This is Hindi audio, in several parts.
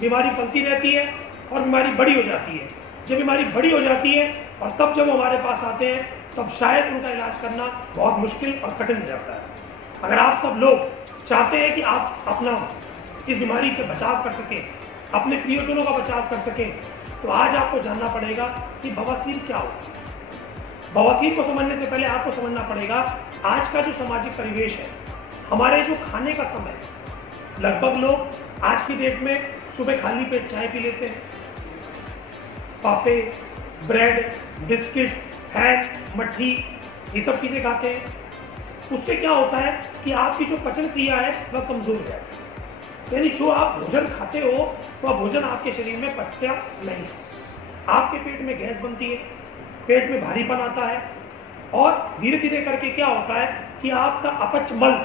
बीमारी फैलती रहती है और बीमारी बड़ी हो जाती है। जब बीमारी बड़ी हो जाती है और तब जब हमारे पास आते हैं तब शायद उनका इलाज करना बहुत मुश्किल और कठिन हो जाता है। अगर आप सब लोग चाहते हैं कि आप अपना इस बीमारी से बचाव कर सकें, अपने प्रियजनों का बचाव कर सकें, तो आज आपको जानना पड़ेगा कि बवासीर क्या होता है। बवासीर को समझने से पहले आपको समझना पड़ेगा आज का जो सामाजिक परिवेश है, हमारे जो खाने का समय है, लगभग लोग आज की डेट में सुबह खाली पेट चाय पी लेते हैं, पापे, ब्रेड, बिस्किट, हैक, मट्ठी, ये सब चीज़ें खाते हैं। उससे क्या होता है कि आपकी जो पचन क्रिया है वह कमजोर हो जाती है। यानी जो आप भोजन खाते हो वह भोजन आपके शरीर में पचता नहीं। आपके पेट में गैस बनती है, पेट में भारीपन आता है और धीरे धीरे करके क्या होता है कि आपका अपच मल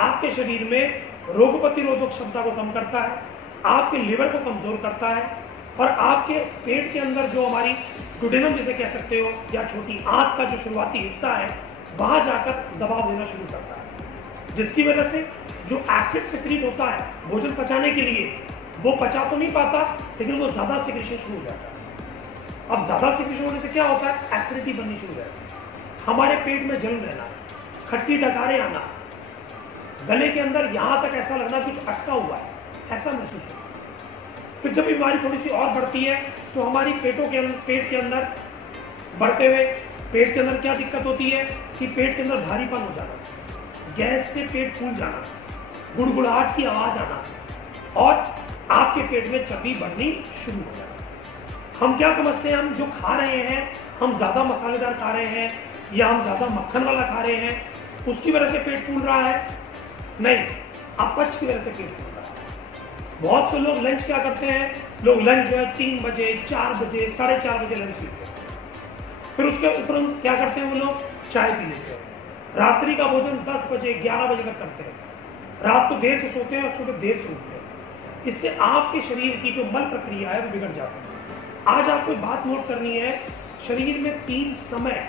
आपके शरीर में रोग प्रतिरोधक क्षमता को कम करता है, आपके लिवर को कमजोर करता है और आपके पेट के अंदर जो हमारी डुडेनम जिसे कह सकते हो या छोटी आंत का जो शुरुआती हिस्सा है वहां जाकर दबाव देना शुरू करता है, जिसकी वजह से जो एसिड सिक्रीट होता है भोजन पचाने के लिए वो पचा तो नहीं पाता, लेकिन वो ज्यादा सिक्रेशन शुरू हो जाता है। अब ज्यादा सिक्रेशन होने से क्या होता है, एसिडिटी बननी शुरू हो जाती है, हमारे पेट में जलन रहना, खट्टी डकारें आना, गले के अंदर यहां तक ऐसा लगना कि अटका हुआ है, ऐसा महसूस होता है। फिर जब बीमारी थोड़ी सी और बढ़ती है तो हमारी पेट के अंदर बढ़ते हुए पेट के अंदर क्या दिक्कत होती है कि पेट के अंदर भारीपन हो जाना, गैस से पेट फूल जाना, गुड़गुड़ाहट की आवाज आना और आपके पेट में चर्बी बढ़नी शुरू हो जाना। हम क्या समझते हैं, हम जो खा रहे हैं, हम ज्यादा मसालेदार खा रहे हैं या हम ज्यादा मक्खन वाला खा रहे हैं, उसकी वजह से पेट फूल रहा है? नहीं, अपच की वजह से पेट फूल रहा है। बहुत से लोग लंच क्या करते हैं, लोग लंच जो है 3 बजे, 4 बजे, 4:30 बजे लंच लेते हैं, फिर उसके उपरांत क्या करते हैं वो लोग चाय पी लेते हैं, रात्रि का भोजन 10 बजे 11 बजे तक करते हैं, रात को देर से सोते हैं और सुबह देर से उठते हैं। इससे आपके शरीर की जो मल प्रक्रिया है वो बिगड़ जाती है। आज आपको बात नोट करनी है, शरीर में 3 समय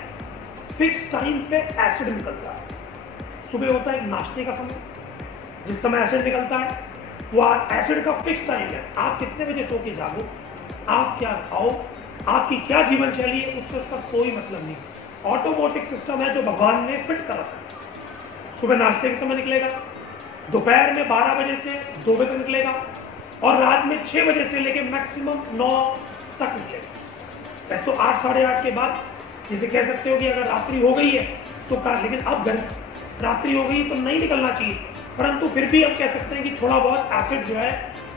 फिक्स टाइम पे एसिड निकलता है। सुबह होता है नाश्ते का समय, जिस समय एसिड निकलता है वो एसिड का फिक्स टाइम है। आप कितने बजे सो के जागो, आप क्या खाओ, आपकी क्या जीवन शैली है, उससे उसका कोई मतलब नहीं। ऑटोमेटिक सिस्टम है जो भगवान ने फिट कर रखा है। सुबह नाश्ते के समय निकलेगा, दोपहर में 12 बजे से 2 बजे निकलेगा और रात में 6 बजे से लेकर मैक्सिमम 9 तक निकलेगा। वैसे तो 8 साढ़े 8 के बाद जिसे कह सकते हो कि अगर रात्रि हो गई है तो कर, लेकिन अब रात्रि हो गई तो नहीं निकलना चाहिए, परंतु फिर भी अब कह सकते हैं कि थोड़ा बहुत एसिड जो है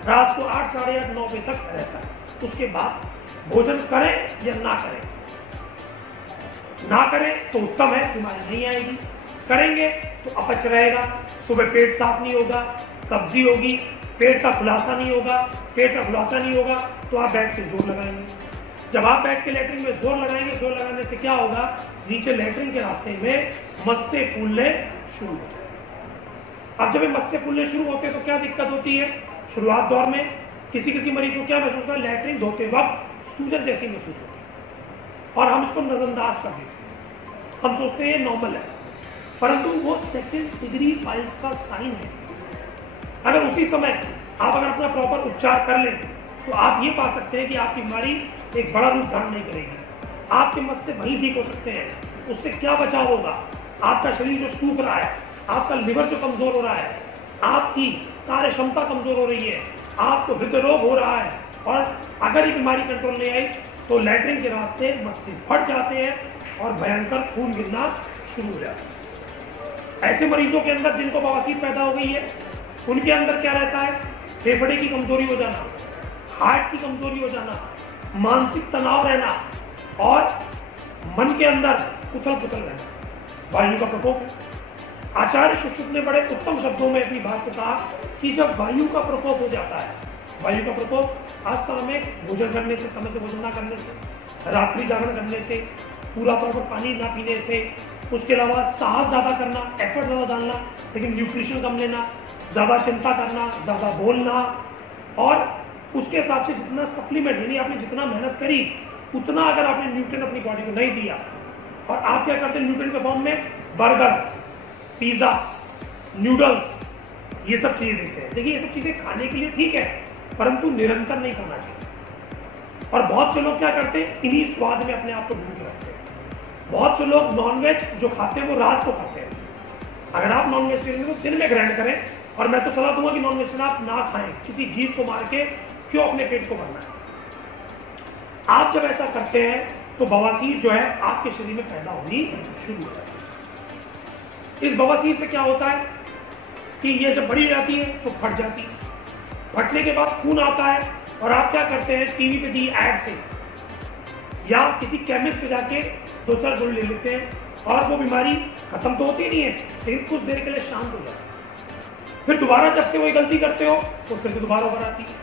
रात को 8 साढ़े 8 9 बजे तक रहता है। उसके बाद भोजन करें या ना करें, ना करें तो उत्तम है, बीमारी नहीं आएगी, करेंगे तो अपच रहेगा, सुबह पेट साफ नहीं होगा, कब्जी होगी, पेट का खुलासा नहीं होगा, पेट का खुलासा नहीं होगा तो आप बैठ के जोर लगाएंगे। जब आप बैठ के लेटरिन में जोर लगाएंगे, जोर लगाने से क्या होगा, नीचे लेटरिन के रास्ते में मस्से फूलने शुरू हो जाएंगे। अब जब ये मस्से फूलने शुरू होते हैं तो क्या दिक्कत होती है, शुरुआत दौर में किसी किसी मरीज को क्या महसूस होता है, लेटरिन धोते वक्त सूजन जैसी महसूस होती है और हम इसको नजरअंदाज कर देते हैं, हम सोचते हैं ये नॉर्मल है, परंतु वो 2nd डिग्री पाइल्स का साइन है। अगर उसी समय आप अगर अपना प्रॉपर उपचार कर लें तो आप ये पा सकते हैं कि आपकी बीमारी एक बड़ा रूप धारण नहीं करेगी, आपके मस्से वहीं ठीक हो सकते हैं। उससे क्या बचाव होगा, आपका शरीर जो सूख रहा है, आपका लिवर जो कमजोर हो रहा है, आपकी कार्य क्षमता कमजोर हो रही है, आपको हृदय रोग हो रहा है और अगर ये बीमारी कंट्रोल नहीं आई तो लैट्रिन के रास्ते मस्से फट जाते हैं और भयंकर खून गिरना शुरू हो जाता है। ऐसे मरीजों के अंदर जिनको बवासीर पैदा हो गई है, उनके अंदर क्या रहता है, फेफड़े की कमजोरी हो जाना, हार्ट की कमजोरी हो जाना, मानसिक तनाव रहना और मन के अंदर उथल पुथल रहना, वायु का प्रकोप है। आचार्य सुश्रुत ने बड़े उत्तम शब्दों में अपनी बात को कहा कि जब वायु का प्रकोप हो जाता है, वायु का प्रकोप आज समय भोजन करने से, समय से भोजन ना करने से, रात्रि जागरण करने से, पूरा प्रॉपर पानी ना पीने से, उसके अलावा साहस ज़्यादा करना, एफर्ट ज़्यादा डालना लेकिन न्यूट्रिशन कम लेना, ज़्यादा चिंता करना, ज़्यादा बोलना और उसके हिसाब से जितना सप्लीमेंट यानी आपने जितना मेहनत करी उतना अगर आपने न्यूट्रिएंट अपनी बॉडी को नहीं दिया और आप क्या करते हैं न्यूट्रिएंट के फॉर्म में बर्गर, पिज्जा, नूडल्स, ये सब चीजें देते हैं। देखिए ये सब चीजें खाने के लिए ठीक है, परंतु निरंतर नहीं करना चाहिए। और बहुत से लोग क्या करते हैं, इन्हीं स्वाद में अपने आप को ढूंढ रखते हैं। बहुत से लोग नॉनवेज जो खाते हैं वो रात को खाते हैं। अगर आप नॉन वेजिटेरियन को दिन में ग्रहण करें, और मैं तो सलाह दूंगा कि नॉन वेजिटेरियन आप ना खाएं, किसी जीव को मार के क्यों अपने पेट को भरना है। आप जब ऐसा करते हैं तो बवासीर जो है आपके शरीर में पैदा होनी शुरू हो जाती है। इस बवासीर से क्या होता है कि ये जब बड़ी जाती है तो फट जाती है, फटने के बाद खून आता है, और आप क्या करते हैं, टीवी पे दी एड से या किसी केमिस्ट पे जाके 2-4 गोली ले लेते हैं, और वो बीमारी खत्म तो होती नहीं है, लेकिन कुछ देर के लिए शांत हो जाती है। फिर दोबारा जब से वही गलती करते हो तो फिर से दोबारा उभर आती है,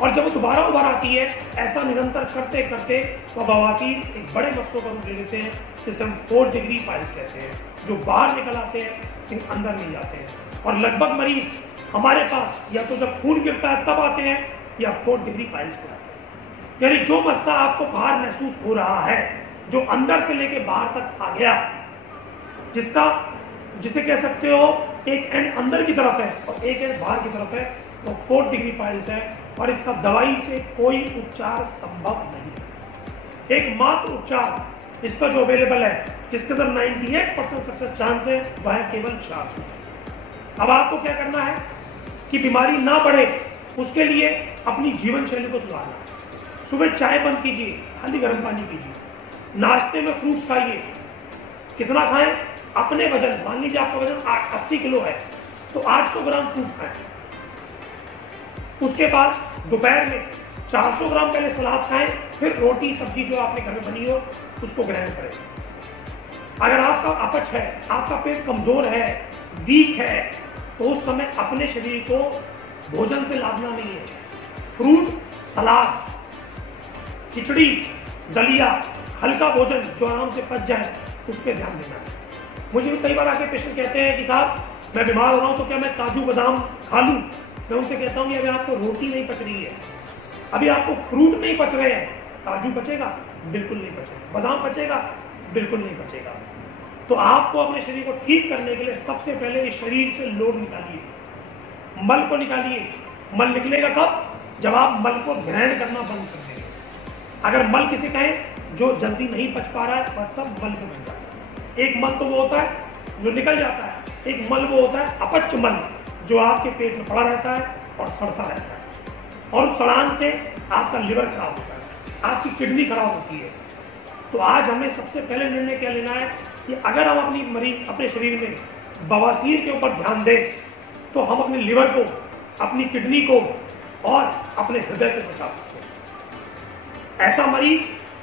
और जब वो दोबारा उभर आती है, ऐसा निरंतर करते करते तो बवासीर एक बड़े मस्सों का रूप ले लेते हैं, जिसे हम 4 डिग्री पाइल्स कहते हैं, जो बाहर निकल आते हैं लेकिन अंदर नहीं जाते हैं। और लगभग मरीज हमारे पास या तो जब खून गिरता है तब आते हैं, या 4 डिग्री पाइल्स पर आते हैं। यानी जो मस्सा आपको बाहर महसूस हो रहा है, जो अंदर से लेके बाहर तक आ गया, जिसे कह सकते हो एक एंड अंदर की तरफ है और एक एंड बाहर की तरफ है, तो 4 डिग्री पाइल्स है, और इसका दवाई से कोई उपचार संभव नहीं है। एकमात्र उपचार इसका जो अवेलेबल है, जिसके अंदर 98% सक्सेस चांस है, वह है केवल 400। अब आपको क्या करना है कि बीमारी ना बढ़े, उसके लिए अपनी जीवन शैली को सुधारना। सुबह चाय बंद कीजिए, खाली गर्म पानी पीजिए, नाश्ते में फ्रूट्स खाइए। कितना खाएं? अपने वजन, मान लीजिए आपका वजन 80 किलो है तो 800 ग्राम फ्रूट खाएं। उसके बाद दोपहर में 400 ग्राम पहले सलाद खाएं, फिर रोटी सब्जी जो आपने घर में बनी हो उसको ग्रहण करें। अगर आपका अपच है, आपका पेट कमजोर है, वीक है, तो उस समय अपने शरीर को भोजन से लादना नहीं है। फ्रूट, सलाद, खिचड़ी, दलिया, हल्का भोजन जो आराम से पच जाए, उस पर ध्यान देना है। मुझे भी कई बार आके पेशेंट कहते हैं कि साहब मैं बीमार हो रहा हूँ तो क्या मैं काजू बादाम खा लूँ? मैं उनसे कहता हूँ कि अगर आपको रोटी नहीं पच रही है, अभी आपको फ्रूट नहीं पच रहे हैं, काजू पचेगा? बिल्कुल नहीं पचेगा। बादाम पचेगा? बिल्कुल नहीं पचेगा। तो आपको अपने शरीर को ठीक करने के लिए सबसे पहले इस शरीर से लोड निकालिए, मल को निकालिए। मल निकलेगा कब? जब आप मल को ग्रहण करना बंद कर देंगे। अगर मल किसी कहें जो जल्दी नहीं पच पा रहा है, वह सब मल को बन जाता है। एक मल तो वो होता है जो निकल जाता है, एक मल वो होता है अपच मल, जो आपके पेट में पड़ा रहता है और सड़ता रहता है, और उस सड़ान से आपका लिवर खराब होता है, आपकी किडनी खराब होती है। तो आज हमें सबसे पहले निर्णय क्या लेना है कि अगर हम अपने शरीर में बवासीर के ऊपर ध्यान दें, तो हम अपने लिवर को, अपनी किडनी को और अपने हृदय को बचा सकते हैं। ऐसा मरीज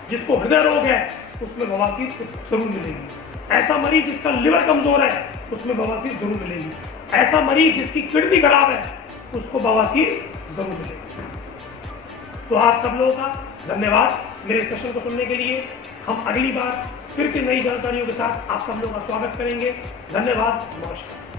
जिसको हृदय रोग है, उसमें बवासीर जरूर मिलेगी। ऐसा मरीज जिसका लिवर कमजोर है, उसमें बवासीर जरूर मिलेगी। ऐसा मरीज जिसकी किडनी खराब है, उसको बवासीर जरूर मिलेगी। तो आप सब लोगों का धन्यवाद मेरे सेशन को सुनने के लिए। हम अगली बार फिर से नई जानकारियों के साथ आप सब लोगों का स्वागत करेंगे। धन्यवाद, नमस्कार।